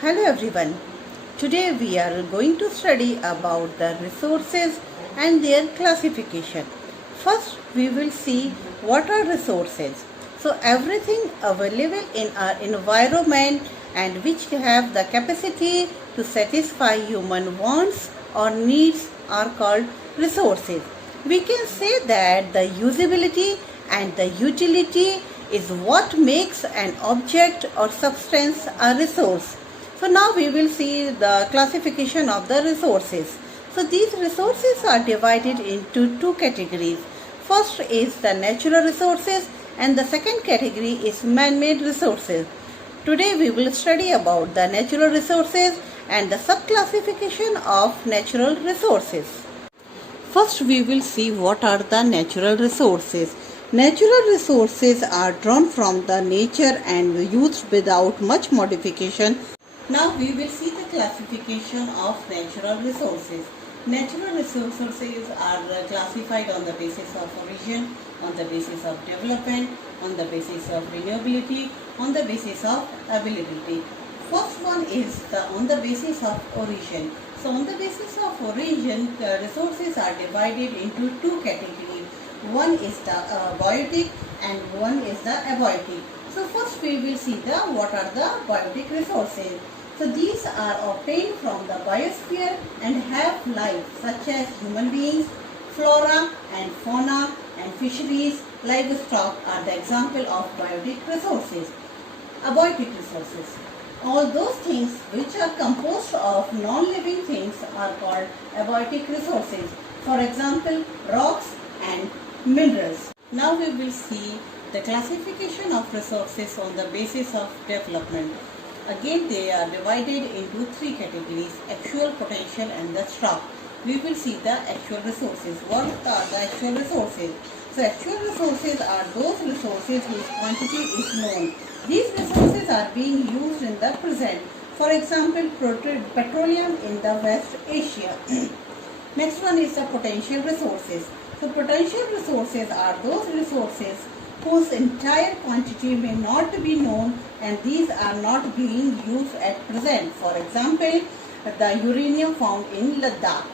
Hello everyone. Today we are going to study about the resources and their classification. First we will see what are resources. So everything available in our environment and which have the capacity to satisfy human wants or needs are called resources. We can say that the usability and the utility is what makes an object or substance a resource. So now we will see the classification of the resources. So these resources are divided into two categories. First is the natural resources and the second category is man-made resources. Today we will study about the natural resources and the subclassification of natural resources. First we will see what are the natural resources. Natural resources are drawn from the nature and used without much modification. Now we will see the classification of natural resources. Natural resources are classified on the basis of origin, on the basis of development, on the basis of renewability, on the basis of availability. First one is on the basis of origin. So on the basis of origin, the resources are divided into two categories. One is the biotic and one is the abiotic. So first we will see what are the biotic resources. So these are obtained from the biosphere and have life such as human beings, flora and fauna and fisheries, livestock are the example of biotic resources. Abiotic resources. All those things which are composed of non-living things are called abiotic resources. For example, rocks and minerals. Now we will see the classification of resources on the basis of development. Again, they are divided into three categories: actual, potential and the stock. We will see the actual resources. What are the actual resources? So actual resources are those resources whose quantity is known. These resources are being used in the present. For example, petroleum in the West Asia. Next one is the potential resources. So potential resources are those resources whose entire quantity may not be known and these are not being used at present. For example, the uranium found in Ladakh.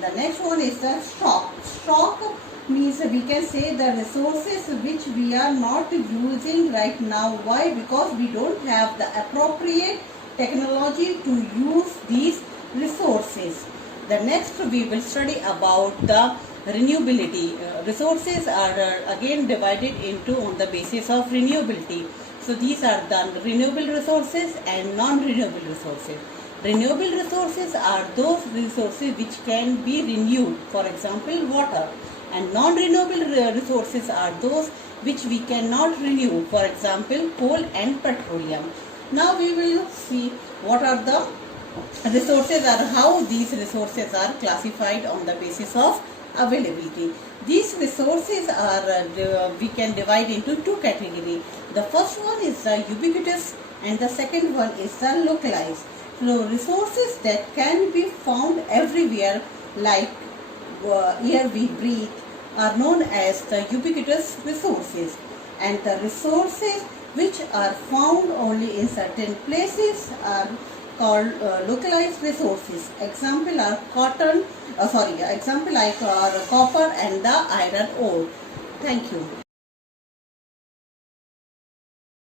The next one is the stock. Stock means we can say the resources which we are not using right now. Why? Because we don't have the appropriate technology to use these resources. The next we will study about the renewability. Resources are again divided into on the basis of renewability. So these are the renewable resources and non-renewable resources. Renewable resources are those resources which can be renewed, for example water, and non-renewable resources are those which we cannot renew, for example coal and petroleum. Now we will see what are the resources or how these resources are classified on the basis of availability. These resources are we can divide into two categories. The first one is the ubiquitous and the second one is the localized. So resources that can be found everywhere like air we breathe are known as the ubiquitous resources, and the resources which are found only in certain places are called localized resources. Example are copper and the iron ore. Thank you.